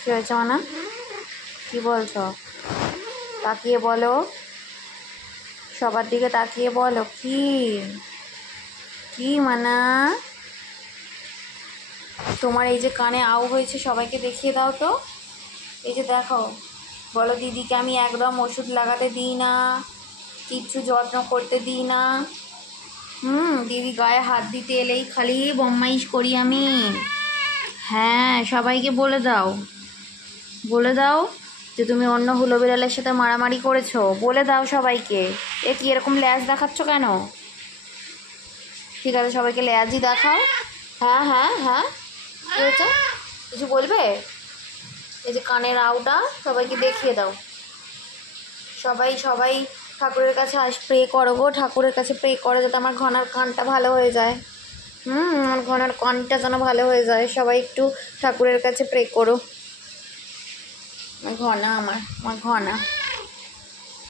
কী হয়েছে মানা? কী বলছো? তাকিয়ে বলো, সবার দিকে তাকিয়ে বলো। কি কি মানা? তোমার এই যে কানে আউ হয়েছে, সবাইকে দেখিয়ে দাও তো। এই যে দেখো, বলো দিদিকে আমি একদম ওষুধ লাগাতে দিই না, কিচ্ছু যত্ন করতে দিই না। দিদি গায়ে হাত দিতে এলেই খালি বদমাইশ করি আমি। হ্যাঁ, সবাইকে বলে দাও, বলে দাও যে তুমি অন্য হুলো বিড়ালের সাথে মারামারি করেছো। বলে দাও সবাইকে। এ কি এরকম ল্যাজ দেখাচ্ছ কেন? ঠিক আছে, সবাইকে ল্যাজই দেখাও। হ্যাঁ হ্যাঁ হ্যাঁ, কি হয়েছে? কিছু বলবে? এই যে কানের আউটা সবাইকে দেখিয়ে দাও। সবাই সবাই ঠাকুরের কাছে প্রে করো গো, ঠাকুরের কাছে প্রে করো যাতে আমার ঘনার কানটা ভালো হয়ে যায়। আমার ঘনার কানটা যেন ভালো হয়ে যায়। সবাই একটু ঠাকুরের কাছে প্রে করো। আমার ঘনা, আমার ঘনা।